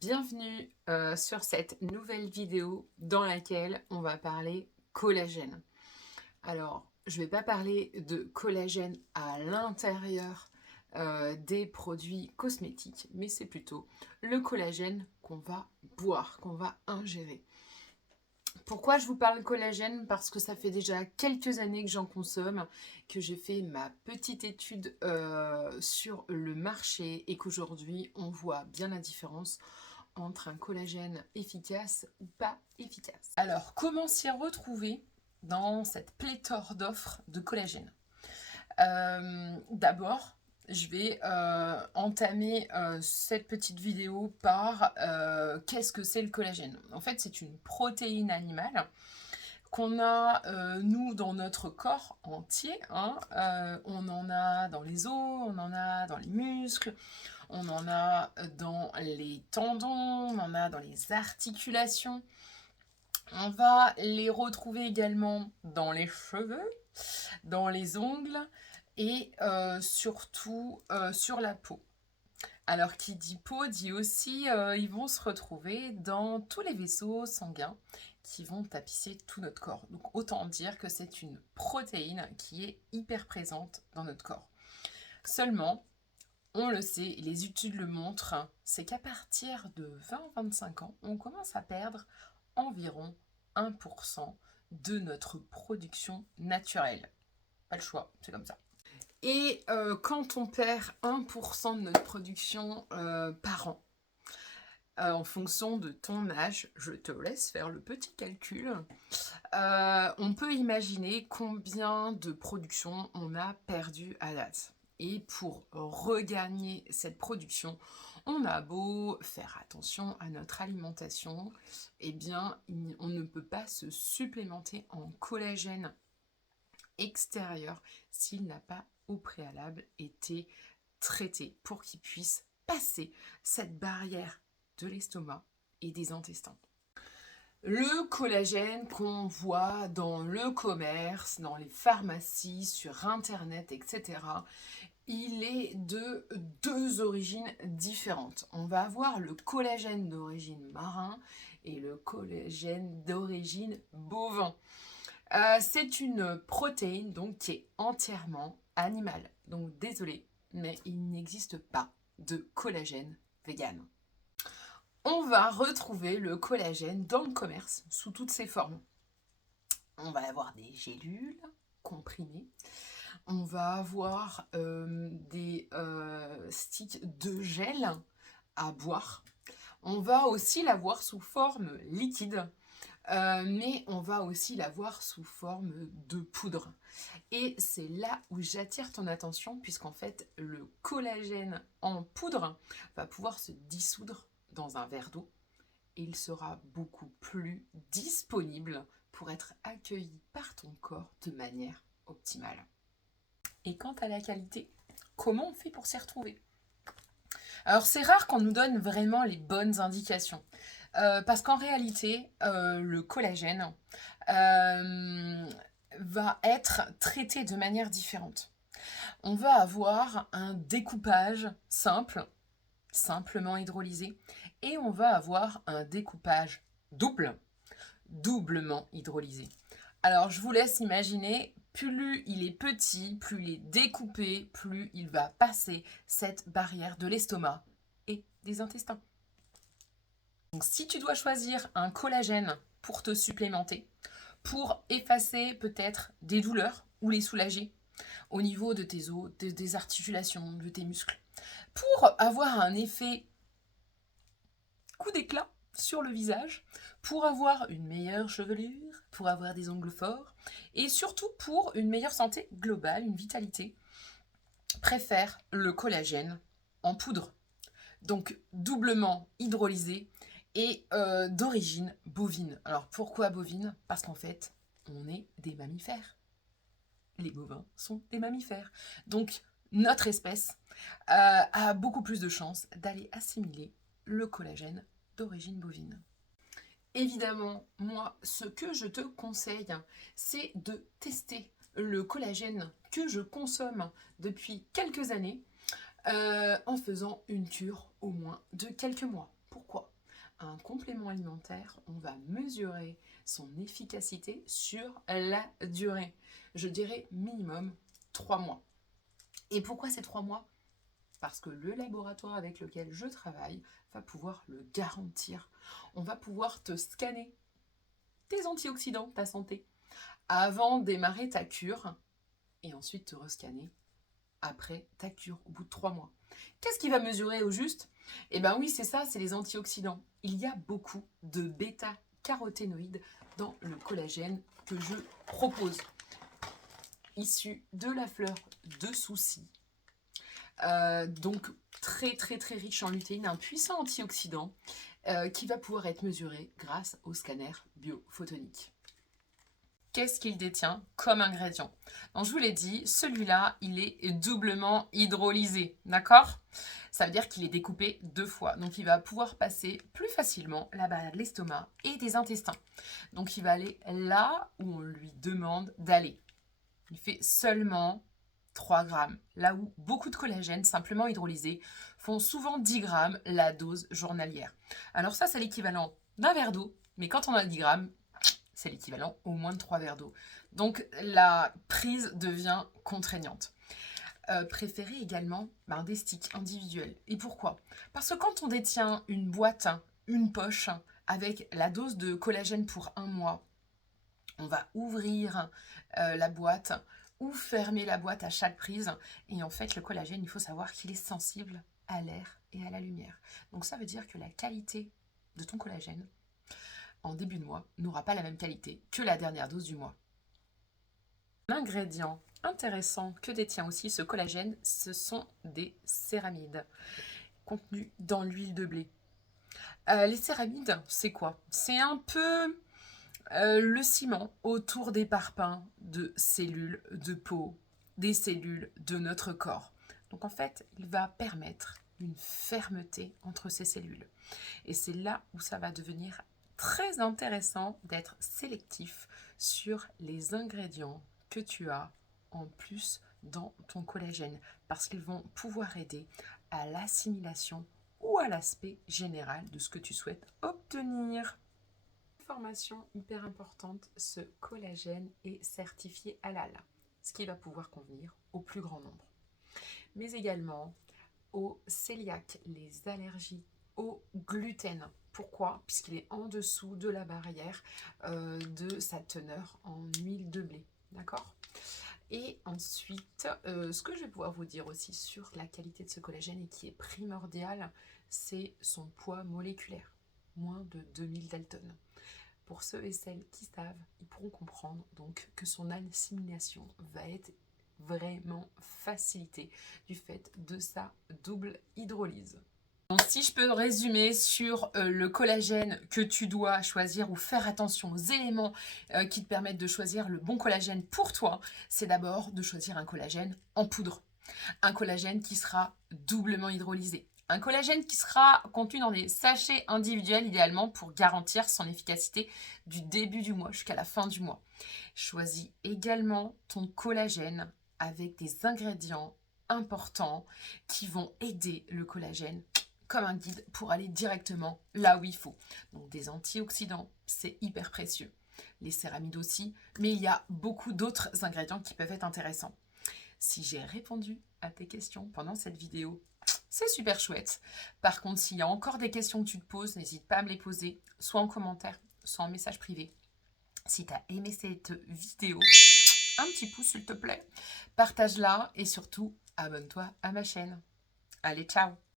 Bienvenue sur cette nouvelle vidéo dans laquelle on va parler collagène. Alors, je ne vais pas parler de collagène à l'intérieur des produits cosmétiques, mais c'est plutôt le collagène qu'on va boire, qu'on va ingérer. Pourquoi je vous parle de collagène? Parce que ça fait déjà quelques années que j'en consomme, que j'ai fait ma petite étude sur le marché et qu'aujourd'hui on voit bien la différence entre un collagène efficace ou pas efficace. Alors, comment s'y retrouver dans cette pléthore d'offres de collagène? D'abord, je vais entamer cette petite vidéo par qu'est-ce que c'est le collagène? En fait, c'est une protéine animale qu'on a, nous, dans notre corps entier. On en a dans les os, on en a dans les muscles, on en a dans les tendons, on en a dans les articulations. On va les retrouver également dans les cheveux, dans les ongles et surtout sur la peau. Alors qui dit peau dit aussi ils vont se retrouver dans tous les vaisseaux sanguins qui vont tapisser tout notre corps. Donc autant dire que c'est une protéine qui est hyper présente dans notre corps. Seulement, on le sait, les études le montrent, c'est qu'à partir de 20-25 ans, on commence à perdre environ 1% de notre production naturelle. Pas le choix, c'est comme ça. Et quand on perd 1% de notre production par an, en fonction de ton âge, je te laisse faire le petit calcul, on peut imaginer combien de production on a perdu à date. Et pour regagner cette production, on a beau faire attention à notre alimentation, eh bien, on ne peut pas se supplémenter en collagène extérieur s'il n'a pas au préalable été traité pour qu'il puisse passer cette barrière de l'estomac et des intestins. Le collagène qu'on voit dans le commerce, dans les pharmacies, sur internet, etc., il est de deux origines différentes. On va avoir le collagène d'origine marin et le collagène d'origine bovin. C'est une protéine donc qui est entièrement animale. Donc désolé, mais il n'existe pas de collagène vegan. On va retrouver le collagène dans le commerce sous toutes ses formes. On va avoir des gélules comprimées. On va avoir des sticks de gel à boire. On va aussi l'avoir sous forme liquide, mais on va aussi l'avoir sous forme de poudre. Et c'est là où j'attire ton attention, puisqu'en fait, le collagène en poudre va pouvoir se dissoudre dans un verre d'eau et il sera beaucoup plus disponible pour être accueilli par ton corps de manière optimale. Et quant à la qualité, comment on fait pour s'y retrouver? Alors c'est rare qu'on nous donne vraiment les bonnes indications. Parce qu'en réalité, le collagène va être traité de manière différente. On va avoir un découpage simple, simplement hydrolysé, et on va avoir un découpage double, doublement hydrolysé. Alors je vous laisse imaginer, plus il est petit, plus il est découpé, plus il va passer cette barrière de l'estomac et des intestins. Donc si tu dois choisir un collagène pour te supplémenter, pour effacer peut-être des douleurs ou les soulager au niveau de tes os, des articulations, de tes muscles, pour avoir un effet coup d'éclat sur le visage, pour avoir une meilleure chevelure, pour avoir des ongles forts, et surtout pour une meilleure santé globale, une vitalité, préfère le collagène en poudre. Donc doublement hydrolysé et d'origine bovine. Alors pourquoi bovine? Parce qu'en fait, on est des mammifères. Les bovins sont des mammifères. Donc notre espèce a beaucoup plus de chances d'aller assimiler le collagène d'origine bovine. Évidemment, moi, ce que je te conseille, c'est de tester le collagène que je consomme depuis quelques années en faisant une cure au moins de quelques mois. Pourquoi? un complément alimentaire, on va mesurer son efficacité sur la durée. Je dirais minimum 3 mois. Et pourquoi ces 3 mois? Parce que le laboratoire avec lequel je travaille va pouvoir le garantir. On va pouvoir te scanner tes antioxydants, ta santé, avant de démarrer ta cure et ensuite te rescanner après ta cure au bout de 3 mois. Qu'est-ce qui va mesurer au juste? Eh bien oui, c'est ça, c'est les antioxydants. Il y a beaucoup de bêta-caroténoïdes dans le collagène que je propose, issu de la fleur de souci. Donc très très très riche en lutéine, un puissant antioxydant qui va pouvoir être mesuré grâce au scanner biophotonique. Qu'est-ce qu'il détient comme ingrédient? Donc, je vous l'ai dit, celui-là, il est doublement hydrolysé, d'accord? Ça veut dire qu'il est découpé 2 fois. Donc, il va pouvoir passer plus facilement la barrière de l'estomac et des intestins. Donc, il va aller là où on lui demande d'aller. Il fait seulement 3 grammes, là où beaucoup de collagène simplement hydrolysé font souvent 10 grammes la dose journalière. Alors ça, c'est l'équivalent d'un verre d'eau, mais quand on a 10 grammes, c'est l'équivalent au moins de 3 verres d'eau. Donc la prise devient contraignante. Préférez également des sticks individuels. Et pourquoi? Parce que quand on détient une boîte, une poche, avec la dose de collagène pour 1 mois, on va ouvrir la boîte ou fermer la boîte à chaque prise. Et en fait, le collagène, il faut savoir qu'il est sensible à l'air et à la lumière. Donc ça veut dire que la qualité de ton collagène en début de mois n'aura pas la même qualité que la dernière dose du mois. L'ingrédient intéressant que détient aussi ce collagène, ce sont des céramides contenus dans l'huile de blé. Les céramides, c'est quoi? C'est un peu le ciment autour des parpaings de cellules de peau, des cellules de notre corps. Donc en fait, il va permettre une fermeté entre ces cellules. Et c'est là où ça va devenir très intéressant d'être sélectif sur les ingrédients que tu as en plus dans ton collagène, parce qu'ils vont pouvoir aider à l'assimilation ou à l'aspect général de ce que tu souhaites obtenir. Information hyper importante, ce collagène est certifié halal, ce qui va pouvoir convenir au plus grand nombre. Mais également aux cœliaques, les allergies au gluten. Pourquoi? Puisqu'il est en dessous de la barrière de sa teneur en huile de blé. D'accord? Et ensuite, ce que je vais pouvoir vous dire aussi sur la qualité de ce collagène et qui est primordial, c'est son poids moléculaire, moins de 2000 Dalton. Pour ceux et celles qui savent, ils pourront comprendre donc que son assimilation va être vraiment facilitée du fait de sa double hydrolyse. Donc, si je peux résumer sur le collagène que tu dois choisir ou faire attention aux éléments qui te permettent de choisir le bon collagène pour toi, c'est d'abord de choisir un collagène en poudre. Un collagène qui sera doublement hydrolysé. Un collagène qui sera contenu dans des sachets individuels idéalement pour garantir son efficacité du début du mois jusqu'à la fin du mois. Choisis également ton collagène avec des ingrédients importants qui vont aider le collagène comme un guide pour aller directement là où il faut. Donc des antioxydants, c'est hyper précieux. Les céramides aussi, mais il y a beaucoup d'autres ingrédients qui peuvent être intéressants. Si j'ai répondu à tes questions pendant cette vidéo, c'est super chouette. Par contre, s'il y a encore des questions que tu te poses, n'hésite pas à me les poser, soit en commentaire, soit en message privé. Si tu as aimé cette vidéo, un petit pouce s'il te plaît, partage-la et surtout, abonne-toi à ma chaîne. Allez, ciao!